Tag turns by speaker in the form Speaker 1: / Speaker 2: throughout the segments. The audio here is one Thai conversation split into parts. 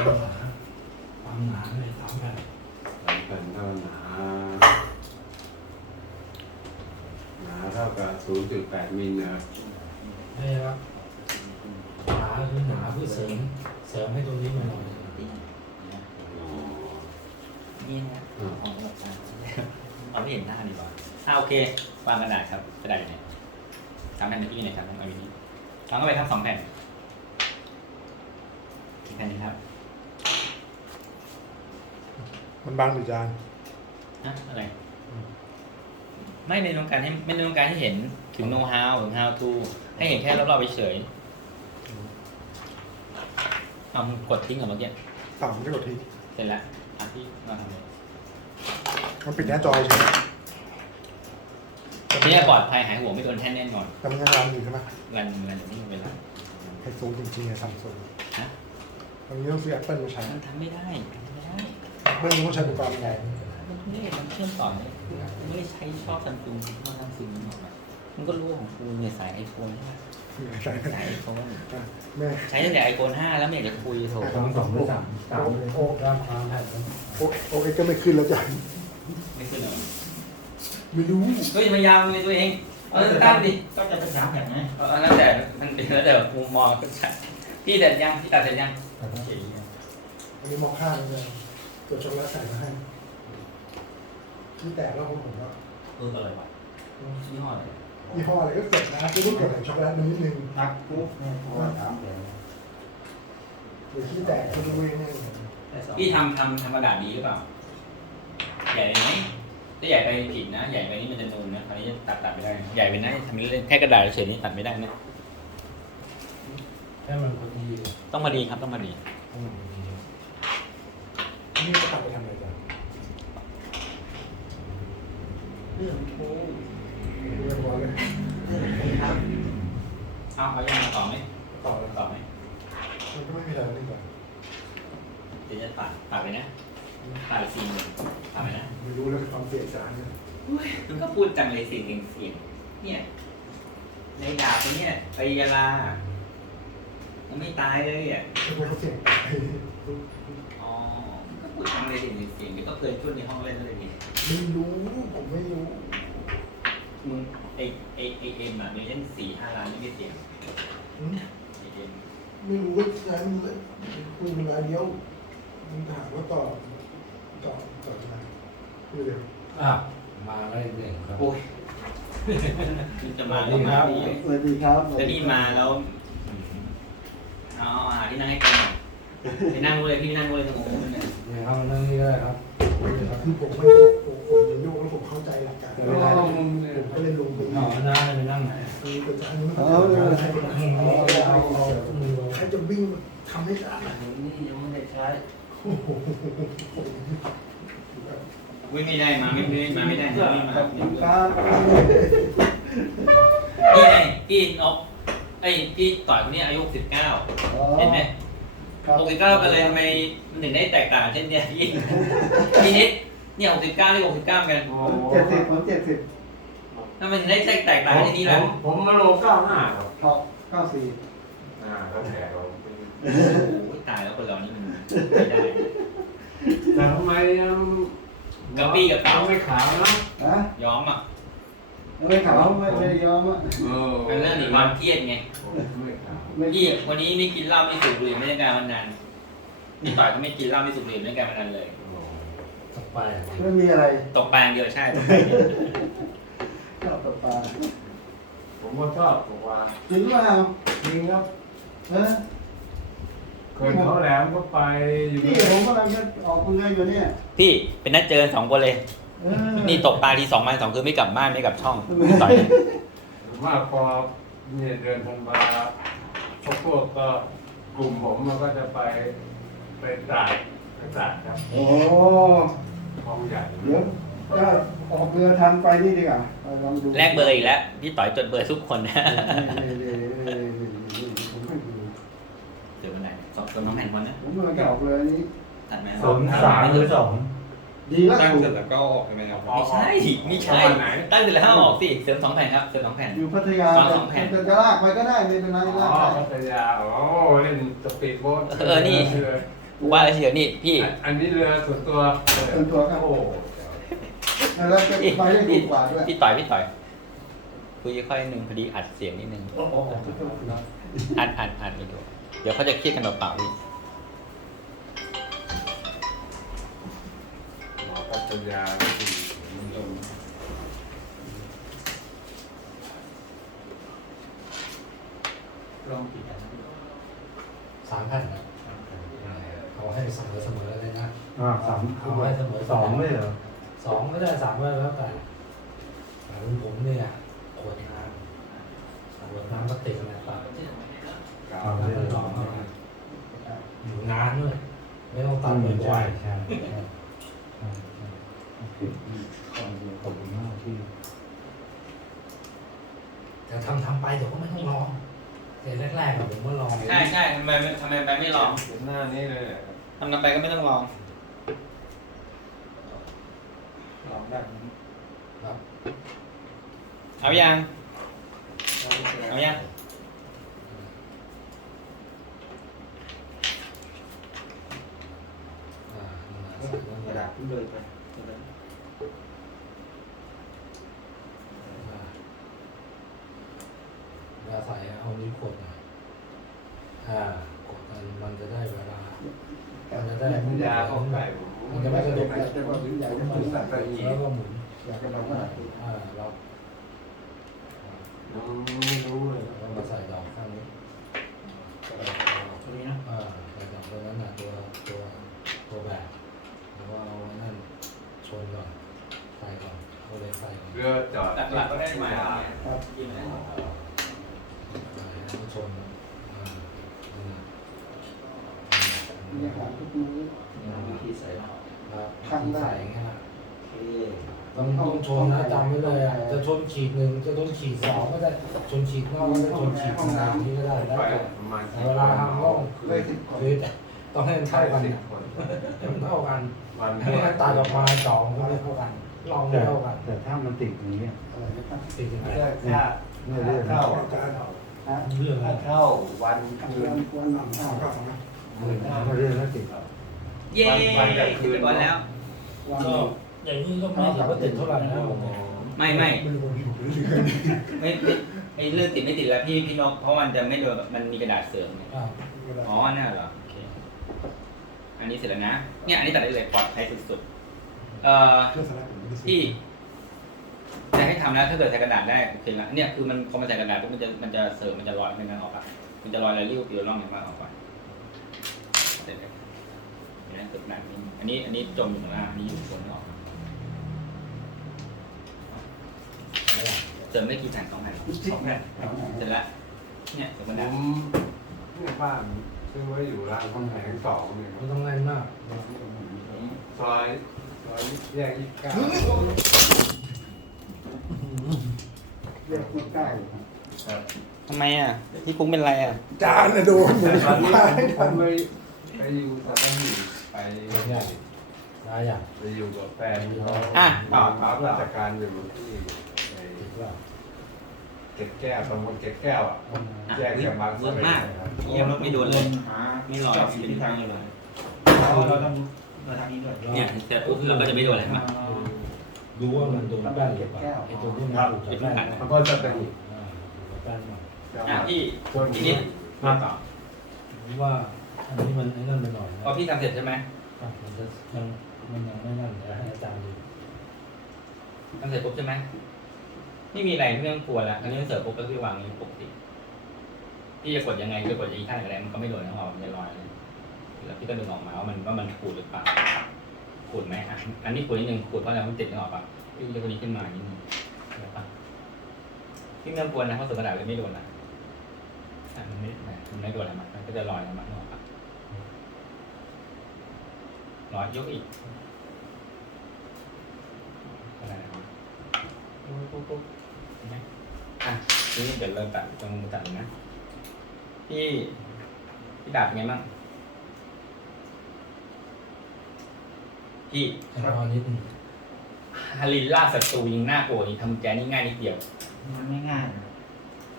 Speaker 1: ความหนาเลย3 แผ่น
Speaker 2: 3 แผ่นเท่าหนาเท่ากับ 0.8 มิลนะครับ
Speaker 1: นี่ครับหนาคือหนาเพื่อเสริมให้ตรงนี้มาหน่อย
Speaker 3: นี่นะของหลักการเอาไม่เห็นหน้าดีกว่าโอเควางกระดาษครับกระดาษอยู่ไหน3 แผ่นที่นี่นะครับเอาอยู่นี้วางเข้าไปครับ2 แผ่นอีกแผ่นนึงครับ
Speaker 4: มันบางหรือจาน
Speaker 3: อะไรไม่ในต้องการให้ไม่ในต้องการให้เห็นถึง know how ถึง how to ให้เห็นแค่รอบๆเฉยเอามึงกดทิ้งเหรอเมื่อกี้
Speaker 4: ต่ำไม่กดที
Speaker 3: เสร็จแล้วพี่มาทำเลย
Speaker 4: มันปิดหน้าจอยใช่ไหม
Speaker 3: ทีนี้ปลอดภัยหายห่วงไม่โดนแท่นแน่นอน
Speaker 4: แต่มันยังรันอยู่ใช่ไหม
Speaker 3: รันอย่างนี้เวลา
Speaker 4: ไฮโซจริงๆไงซัมซุง
Speaker 3: ฮะ
Speaker 4: ตอนนี้ต้องซื้อแอปเปิลมาใช้
Speaker 3: มันทำไม่ได้
Speaker 4: แอปเปิลต้องใช้อุปกรณ์ยังไง
Speaker 3: มันเชื่อมต่อเนี่ยไม่ได้ใช้ชอบซัมซุงมาซัมซุงมันก็รู้ของกูเนี่ยสายไอโฟน
Speaker 4: ใช้
Speaker 3: สายไอโฟน
Speaker 4: แม่
Speaker 3: ใช้ตั้งแต่ไอโฟน5แล้วไม่อยากจะคุยโถ
Speaker 1: 2 หรือ 3เลยด้านความแผ่น
Speaker 4: โอเอ็กก็ไม่ขึ้นแล้วจ้ะ
Speaker 3: ไม่ขึ้นหรอ
Speaker 4: ไม่รู้
Speaker 3: ก็อย่ามายาวในตัวเองตั้งดิ
Speaker 5: ก็จะเป็น3 แผ่นไง
Speaker 3: แล้วแต่มันแล้วแต่มุมมองก็ใช่พี่แต่ยังพี่ตัดเสร็จยัง
Speaker 4: อันนี้มองข้างเลยตัวช็อกโกแลตใส่มาให้ที่แตกแล้วของผมก็
Speaker 3: อะไรวะยี่ห้ออะไร
Speaker 4: ยี่ห้ออะไรก็เสร็จนะที่รูปกับแผ่นช็อกโกแลตมันนิดนึง
Speaker 5: นักปุ๊บเนี่ยพอ3 แผ่น
Speaker 4: เดี๋ยวที่แตกก็ดูเองเนี่ย
Speaker 3: พี่ทำกระดาษดีหรือเปล่าใหญ่ไปไหมถ้าใหญ่ไปผิดนะใหญ่ไปนี่มันจะนูนนะคราวนี้จะตัดไม่ได้ใหญ่ไปนะทำเล่นแค่กระดาษเฉยนี่ตัดไม่ได้นะ
Speaker 1: ให้มันพอดี
Speaker 3: ต้องมาดีครับต้องมาดี
Speaker 4: นี่จะตัดไปทำอะไรจ้ะ
Speaker 5: เรื่องโทร
Speaker 4: เรียบร้อยเลย
Speaker 5: ครับ
Speaker 3: เอายังมาต่อไหม
Speaker 4: ต่อแล้ว
Speaker 3: ต่อไหม
Speaker 4: มันก็ไม่มีอะไรนี่ก่อน
Speaker 3: เดี๋ยวจะตัดไปนะตัดซีนตัดไปนะ
Speaker 4: ไม่รู้แล้วความเสียใจเนี่ย
Speaker 3: มันก็พูดจังเลยเสียงเนี่ยในดาบตัวเนี้ยไปยาลามันไม่ตายเลยอ่ะ
Speaker 4: ทำไมเขาเสียง
Speaker 3: อ๋อมันก็พูดจังเลยเสียงเดี๋ยวก็เคยช่วยในห้องเล่นอะไรนี่
Speaker 4: ไม่รู้ผมไม่รู้
Speaker 3: มึงไอเอ็มอ่ะมีเล่น4-5 ล้านไม่เสียง
Speaker 4: อืม
Speaker 3: ไอเอ็ม
Speaker 4: ไม่รู้ว่าใช้คุยเวลาเดียวมึงถามว่าต่อทำไมคุยเร็ว
Speaker 1: มาได้1 ครับ
Speaker 3: โอ้ยคือจะมาก็มาดี
Speaker 5: สวัสดีครับ
Speaker 3: แต่นี่มาแล้วเอาหาที่นั่งให้กันไปนั่งเลยพี่นั่งเลยตรงนู้น
Speaker 1: นี่ครับนั่งนี่ก็ได้ครับ
Speaker 4: คือผมไม่รู้ผมเรียนโยกแล้วผมเข้าใจหลักการผมก็เลยลงไป
Speaker 1: อ๋อนั่งไปนั่งไหน
Speaker 4: คือแต่อันนี้มัน
Speaker 5: เอาเลย
Speaker 4: ใครจะวิ่งทำให้ได้
Speaker 5: นี่ยังไม่ได้ใช้
Speaker 3: วิ่งไม่ได้มาไม่ได้มาไม่ได้ไม่มา
Speaker 5: ครับ
Speaker 3: นี่ไงพี่นกไอ้พี่ต่อยคนนี้อายุ19เห็นไหม69กันเลยทำไมมันถึงได้แตกต่างเช่นเนี้ยพี่นิดเนี่ย69นี่69กัน
Speaker 5: 70 ผม 70
Speaker 3: ทำไมถึงได้แตกต่างเช่นนี้ล่ะ
Speaker 2: ผมมาโล95ครับ
Speaker 5: ท็อป94
Speaker 2: ก็แถว
Speaker 3: โอ้โหตายแล้วคนเรานี่มันไม่ได้
Speaker 2: แต่ทำไมยัง
Speaker 3: กระปี้กระเป๋า
Speaker 2: ไม่ขาวนะ
Speaker 5: ฮะ
Speaker 3: ย้อมอ่ะ
Speaker 5: ไม่ขาวไม่ได้ยอมอ่ะ
Speaker 3: เป็นเรื่องหนีความเครียดไง
Speaker 2: ไม่ขาว
Speaker 5: ไม่
Speaker 3: พี่วันนี้ไม่กินเหล้าไม่สูบบุหรี่ไม่ได้การพนันพี่ต่อยก็ไม่กินเหล้าไม่สูบบุหรี่ไม่ได้การพนันเลย
Speaker 1: ต่อไป
Speaker 5: ไม่มีอะไร
Speaker 3: ตกปลาอย่างเดียวใช่ตกปลาอย่างเดียว
Speaker 5: ชอบตกปลา
Speaker 2: ผมก็ชอบบอกว่า
Speaker 5: จริงเปล่า
Speaker 2: จริงครับ
Speaker 5: เออ
Speaker 2: เกินเขาแหลมก็ไปอยู่
Speaker 5: พี่ผมกำลังจะออกเรืออยู่เนี่ย
Speaker 3: พี่เป็นนัดเจอ2 คนเลย นี่ตกปลาที2 วัน2 คืนไม่กลับบ้านไม่กลับช่องพี่ต่อยเนี่ย
Speaker 2: มากพอเนี่ยเดือนธันวาพวกก็กลุ่มผมมันก็จะไปตราดครับ
Speaker 5: โอ้
Speaker 2: คลองใหญ่
Speaker 5: เดี๋ยวถ้าออกเรือทันไปนี่ดีกว่าไปลองดู
Speaker 3: แลกเบอร์อีกแล้วพี่ต่อยจดเบอร์ทุกคนนะ
Speaker 5: ผมไม่ดู
Speaker 3: เดี๋ยววันไหนส่วนน้องแผ่นวันนะ
Speaker 5: ผมกำลังจะออกเรือนี้
Speaker 3: ตัดไหม
Speaker 1: 03 หรือ
Speaker 5: ดีแล้ว
Speaker 6: ตั้ง
Speaker 5: ถูก
Speaker 6: เสร็จแล้วก็ออกใช่ไหมครับ
Speaker 3: ไม่ใช่ไม่ใช่ตั้งแต่ละห้าออกสิเสริม2 แผ่นครับเสริม2 แผ่น
Speaker 5: อยู่พัทยา
Speaker 3: ตอน2 แผ่น
Speaker 5: จะลากไปก็ได้ไม่เป็นไร
Speaker 2: อ๋อ
Speaker 5: ลากไป
Speaker 2: พัทยาอ๋อเล่นสปีดโบ๊ท
Speaker 3: นี่กูว่าอะไรเฉยๆนี่พี่
Speaker 2: อันนี้เรือส่วนตัว
Speaker 5: ส่วนตัวครับ
Speaker 2: โอ้
Speaker 5: แล้วก็ไปได้ถูกกว่าด้วย
Speaker 3: พี่ต่อยคุยค่อยนึงพอดีอัดเสียงนิดนึงอัดไปดูเดี๋ยวเขาจะเครียดกันเปล่าๆพี่
Speaker 2: หมอปัญญาก็คือ
Speaker 3: ลองปิดนะ
Speaker 1: 3 แผ่นนะเขาให้เสมอเลยนะ
Speaker 6: สาม
Speaker 1: เอาให้เสมอ
Speaker 6: สองไม่เหรอ
Speaker 1: 2ไม่ได้3ก็แล้วแต่ผมเนี่ยขวดน้ำพลาสติกอะไรต่าง
Speaker 2: กา
Speaker 6: เอา
Speaker 2: ว
Speaker 6: เลย
Speaker 1: ลองมาอยู่นานด้วยไม่ต้องตัดบ่
Speaker 6: ใช่
Speaker 1: อย
Speaker 6: ใช่โอเคขอบคุณมากที่
Speaker 1: ๆแต่ทำไปเดี๋ยวก็ไม่ต้องลองแต่แรกๆผมก็ลอง
Speaker 3: ใช่ทำไมไม่ลอง
Speaker 2: เห็นหน้านี้เลยอะ
Speaker 3: ทำไปก็ไม่ต้องลอง
Speaker 5: ลองได้
Speaker 1: ครับ
Speaker 3: เอายังเอายัง
Speaker 5: กระดาษขึ้นเลยไป
Speaker 1: เวลาใส่เอานิ้วกดหน่อยกดมันจะได้เวลามันจะได้
Speaker 2: ปัญญาเข้าใกล้ผม
Speaker 1: มันจะไม่กระดก
Speaker 5: แต่ว่าถึงใหญ่ก็
Speaker 2: มั
Speaker 5: มัน น
Speaker 2: สั่นไปอีก
Speaker 1: แล้วก็หมุน
Speaker 5: อยากจะลองว่า
Speaker 1: เรา
Speaker 2: ยังไม่รู้เลย
Speaker 1: แล้วมาใส่ดอกข้างนี้
Speaker 3: ตรงนี้นะ
Speaker 1: ใส่ดอกตัวนั้นน่ะตัวแบบแล้วก็เอาไว้นั่นชนก่อนใส่ก่อนเอาเลยใส่ก่อน
Speaker 2: เรือจอด
Speaker 3: หลักๆก็ได้มา
Speaker 5: ครับ
Speaker 3: กินแล้ว
Speaker 1: แล้วชนนั่นน่ะ
Speaker 5: อยากหาทุกมื้อ
Speaker 3: วิธีใส่เนาะ
Speaker 1: ครับใส่อย่างเงี้ยต้องชนนะจำไว้เลยจะชนฉีก1จะชนฉีก2ก็ได้ชนฉีกนอกก็ได้ชนฉีกข้างในนี้ก็ได้แล้ว
Speaker 2: ไป
Speaker 1: แต่
Speaker 2: ประมาณ
Speaker 1: เวลาทำห้อง
Speaker 5: เลย10 คน
Speaker 1: คือต้องให้มัน
Speaker 2: ใช่
Speaker 1: เท่ากัน
Speaker 2: สิบ
Speaker 1: นะ
Speaker 2: คน
Speaker 1: ให้มันเท่ากัน
Speaker 2: วัน
Speaker 1: ไม่งั้นตัดออกมา2ก็ไม่เท่ากันลองไม่เท่ากัน
Speaker 6: แต่ถ้ามันติดอย่างนี้
Speaker 5: อะไรนะครับ
Speaker 1: ติดยังไง
Speaker 2: ถ้า
Speaker 6: เนี่ยเรื่อง
Speaker 2: เข้า
Speaker 5: ฮะ
Speaker 1: เรื่อง
Speaker 2: ถ้าเข้าวัน
Speaker 5: คว
Speaker 2: คืน
Speaker 5: รควรก็นะ
Speaker 6: ถ้าเรื่องแล้วติด
Speaker 3: เย้ติดไปก่อนแล้ว
Speaker 5: วัน
Speaker 1: ก็อย่างนี้ก็ไม่ถือว่าติดเท่าไหร่นะผม
Speaker 3: ไม่ ไอเรื่องติดไม่ติดแล้วพี่นกเพราะมันจะไม่โดนมันมีกระดาษเสริมไงอ๋อน่าเหรอโอเคอันนี้เสร็จแล้วนะเนี่ยอันนี้ตัดได้เลยปลอดภัยสุดๆที่จะให้ทำแล้วถ้าเกิดใส่กระดาษได้โอเคละเนี่ยคือมันพอมันใส่กระดาษปุ๊บมันจะเสริมมันจะลอยมันกันออกอ่ะมันจะลอยแล้วริ้วเดียวร่องอย่างมากออกไปเสร็จเลยนี่นะตึกหนักนี่อันนี้จมอยู่ข้างล่างอันนี้อยู่บนไม่ออกเสริมได้กี่แผ่น2 แผ่น2 แผ่นเสร็จแล้วเนี่ยเสริมกระ
Speaker 2: ผ
Speaker 3: ดาษ
Speaker 2: มเนี่ยบ้านซื้อไว้อยู่ร้านคำแหง2เนี่ย
Speaker 1: ไม่ต้องแน่นมาก
Speaker 2: ซอยแยก29
Speaker 5: เรียกไม่ใกล้
Speaker 3: ทำไมอ่ะพี่พุ้งเป็นไรอ่ะ
Speaker 4: จานนะโดน
Speaker 2: แต่ตอนนี้ผมไปอยู่แต่ต้องอยู่ไป
Speaker 1: ง่ายได้อย่าง
Speaker 2: ไปอยู่กับแฟนเขา
Speaker 3: เปล่า
Speaker 2: ราชการอยู่ที่
Speaker 1: ติดว่า
Speaker 2: เกร็ดแก้วตำบลเกร็ดแก้วอ่ะแยกจากบาง
Speaker 3: เวิร์กมากเยี่ยมไม่โดนเลยไม่ลอยเป็นทางอยู่เลย
Speaker 6: เราต้องมาทางนี้ด้วย
Speaker 3: เนี่ยแต่ปุ๊บเราก็จะไม่โดนอะไรมาก
Speaker 1: รู้ว่ามันโดนแป้นหรือเปล่าไอ้ตัวที่มันถูกกับแป้น
Speaker 2: มันก็จะเป็น
Speaker 1: แป้นมา
Speaker 3: พี่
Speaker 2: ส่วน
Speaker 3: ที
Speaker 2: นี้
Speaker 3: นี้มาต่อ
Speaker 1: ผมว่าอันนี้มันไอ้นั่นไปหน่อยนะ
Speaker 3: พอพี่ทำเสร็จใช่ไหม
Speaker 1: มันจะยังไม่นั่นเดี๋ยวให้อาจารย์ดู
Speaker 3: ทำเสร็จปุ๊บใช่ไหมไม่มีอะไรไม่ต้องกลัวแล้วอันนี้เสิร์ฟปุ๊บก็คือวางนี้ปกติพี่จะกดยังไงจะกดอย่างนี้ท่าไหนก็ได้มันก็ไม่โดนทั้งหมดมันจะลอยเลยแล้วพี่ก็ดึงออกมาว่ามันขูดหรือเปล่าขูดไหมอันนี้ขูดนิดนึงขูดเพราะอะไรมันติดนึกออกปะพี่จะคนนี้ขึ้นมานิดนึงเห็นปะพี่ไม่ต้องกลัวนะเพราะส่วนกระดาษเลยไม่โดนนะมันไม่โดนอะไรมันก็จะลอยออกมานึกออกปะลอยยกอีกอะไรนะปุ๊บเห็นไหมทีนี้เดี๋ยวเราตัดตรงมือตัดนะพี่ดาบเป็นไงบ้างพี่
Speaker 1: รอนิดนึง
Speaker 3: ฮารินล่าศัตรูยิงหน้าโกรธนี่ทำแกนี่ง่ายนิดเดียว
Speaker 6: มันไม่ง่าย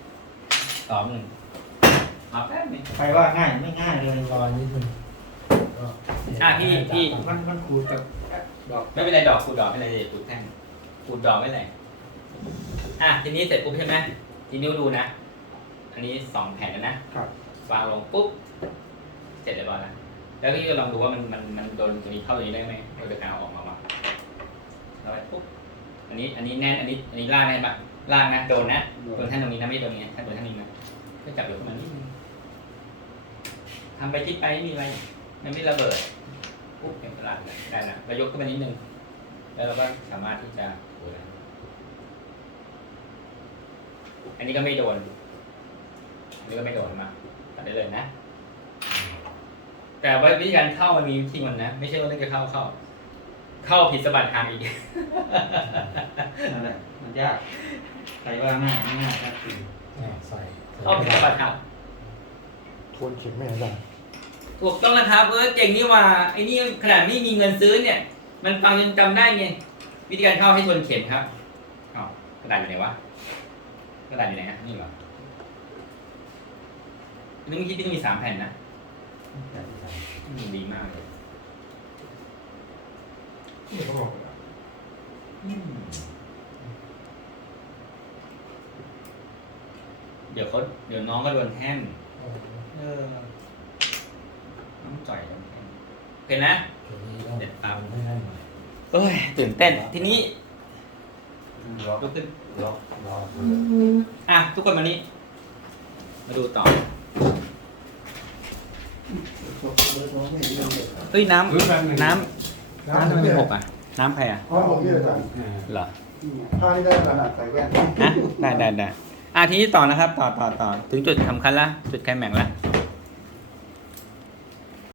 Speaker 3: 2 1เอาแป๊บนึง
Speaker 6: ใครว่าง่ายไม่ง่ายเลย
Speaker 1: รอนิดนึงก็
Speaker 3: พี่
Speaker 5: มันขูดกับดอก
Speaker 3: ไม่เป็นไรดอกขูดดอกไม่เป็นไรขูดแท่งขูดดอกไม่เป็นไรทีนี้เสร็จปุ๊บใช่ไหมทีนิ้วดูนะ อันนี้2แผ่นแล้วนะครับ วางลงปุ๊บเสร็จเรียบร้อยแล้วแล้วพี่ก็ลองดูว่ามันโดนตัวนี้เข้าตัวนี้ได้ไหมเราจะเอาออกมาแล้วไปปุ๊บอันนี้แน่นอันนี้ล่างแน่นปะล่างนะโดนนะโดนแท่นตรงนี้นะไม่โดนนี้นะถ้าโดนแท่นนี้นะก็จับเดี๋ยวขึ้นมานิดนึงทำไปที่ไปไม่มีอะไรมันไม่ระเบิดปุ๊บเป็นตลาดได้นะเรายกขึ้นมานิดนึงแล้วเราก็สามารถที่จะโอ้ยอันนี้ก็ไม่โดนอันนี้ก็ไม่โดนมาตัดได้เลยนะแต่ว่าวิธีการเข้ามันมีวิธีมันนะไม่ใช่ว่าต้องจะเข้าผิดสะบัดทางอีก
Speaker 6: นั่นแหละมันยากใครว่าง่ายไม่ง่ายครับ
Speaker 1: ใส่
Speaker 3: เข้าผิดสะบัดทาง
Speaker 6: ทวนเข็มไม่ได้
Speaker 3: ถูกต้องนะครับเก่งนี่ว่าไอ้นี่ขนาดไม่มีเงินซื้อเนี่ย มันฟังจนจำได้ไงวิธีการเข้าให้ทวนเข็มครับกระดาษอยู่ไหนวะกระดาษอยู่ไหนนี่เหรอนึกว่าคิดพี่ต้องมี3 แผ่นนะดีมากเลย
Speaker 4: นี่เขาบอก
Speaker 3: เดี๋ยวน้องก็โดนแท่นน้องจ่อยโดนแท่นโอเคนะ
Speaker 1: เด็ดตามให้ได้หน่อย
Speaker 3: เอ้ยตื่นเต้นทีนี้
Speaker 2: ล็อก
Speaker 3: ลุกขึ้น
Speaker 2: ล็อก
Speaker 3: ทุกคนมานี่มาดูต่อเฮ้ยน้ำทำไมไม่หกน้ำใคร
Speaker 5: เพราะผมที่จะสั่ง
Speaker 3: เหรอ
Speaker 5: ผ้าที่ได้ขนาดใส่แว่น
Speaker 3: ได้ทีนี้ต่อนะครับต่อถึงจุดสำคัญละจุดไคลแม็กซ์ละ